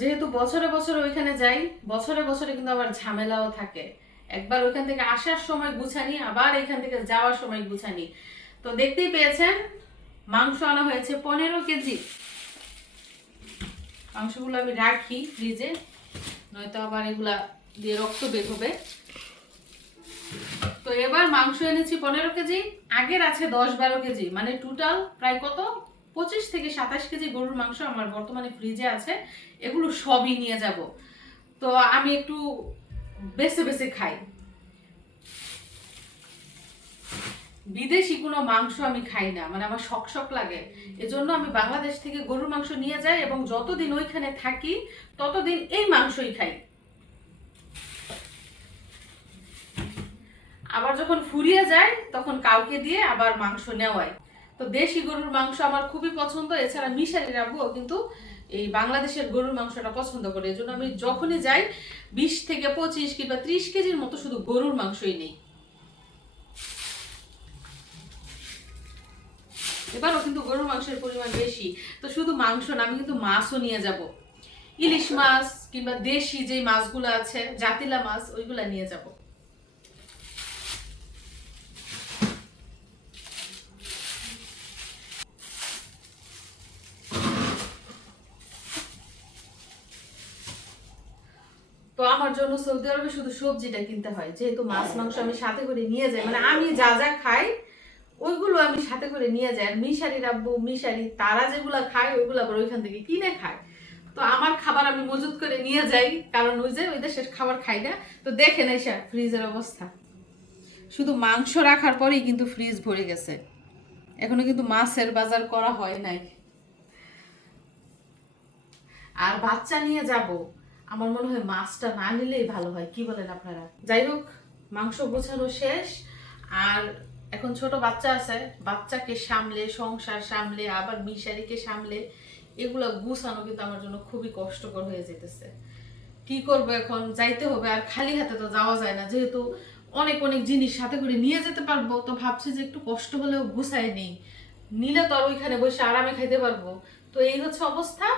যেহেতু বছরে বছরে ওইখানে যাই, বছরে বছরে কিন্তু আবার ঝামেলাও থাকে। একবার ওইখান থেকে আসার সময় গুছানি, আবার এখান থেকে যাওয়ার সময় গুছানি। তো দেখতেই পেয়েছেন, মাংস আনা হয়েছে পনেরো কেজি। মাংসগুলো আমি রাখি ফ্রিজে, নয়তো আবার এগুলা দিয়ে রক্ত বের হবে। তো এবার মাংস এনেছি পনেরো কেজি, আগের আছে দশ বারো কেজি। মানে টোটাল প্রায় কত? পঁচিশ থেকে সাতাশ কেজি গরুর মাংস আমার বর্তমানে ফ্রিজে আছে। এগুলো সবই নিয়ে যাব। তো আমি একটু বেছে বেছে খাই। বিদেশি কোনো মাংস আমি খাই না মানে আমার শখ শখ লাগে। এজন্য আমি বাংলাদেশ থেকে গরুর মাংস নিয়ে যাই এবং যতদিন ওইখানে থাকি, ততদিন এই মাংসই খাই। আবার যখন ফুরিয়ে যায়, তখন কাউকে দিয়ে আবার মাংস নেওয়ায় তো দেশি গরুর মাংস আমার খুবই পছন্দ, এছাড়া মিশারি রাখব কিন্তু এই বাংলাদেশের গরুর মাংসটা পছন্দ করে। এই জন্য আমি যখনই যাই, বিশ থেকে পঁচিশ কিংবা ত্রিশ কেজির মতো শুধু গরুর মাংসই নেই। এবারও কিন্তু গরুর মাংসের পরিমাণ বেশি। তো শুধু মাংস না, আমি কিন্তু মাছও নিয়ে যাব। ইলিশ মাছ কিংবা দেশি যে মাছগুলো আছে, জাতিলা মাছ, ওইগুলা নিয়ে যাব তো আমার জন্য সৌদি আরবে শুধু সবজিটা কিনতে হয়। যেহেতু মাছ মাংস আমি সাথে করে নিয়ে যাই। মানে আমি যা যা খাই ওইগুলো আমি সাথে করে নিয়ে যাই। আর মিশারি রাব্বু মিশারি তারা যেগুলো খায় ওইগুলো আবার ওইখান থেকে কিনে খায়। তো আমার খাবার আমি মজুত করে নিয়ে যাই। কারণ ওই যে ওই দেশের খাবার খাই না। তো দেখেন এসা ফ্রিজের অবস্থা। শুধু মাংস রাখার পরেই কিন্তু ফ্রিজ ভরে গেছে। এখনও কিন্তু মাছের বাজার করা হয় নাই। আর বাচ্চা নিয়ে যাব। আমার মনে হয় মাছটা না নিলেই ভালো হয়, কি বলেন আপনারা? যাই হোক, মাংস গোছানো শেষ, আর এখন ছোট বাচ্চা আছে, বাচ্চাকে সামলে, সংসার সামলে, আবার মিশারিকে সামলে, এগুলো গুছানো কিন্তু আমার জন্য খুবই কষ্টকর হয়ে যেতেছে। কি করব এখন? যাইতে হবে, আর খালি হাতে তো যাওয়া যায় না, যেহেতু অনেক অনেক জিনিস সাথে করে নিয়ে যেতে পারব, তো ভাবছি যে একটু কষ্ট হলেও গুছায় নেই। নিলে তো আর ওইখানে বসে আরামে খাইতে পারব। তো এই হচ্ছে অবস্থা।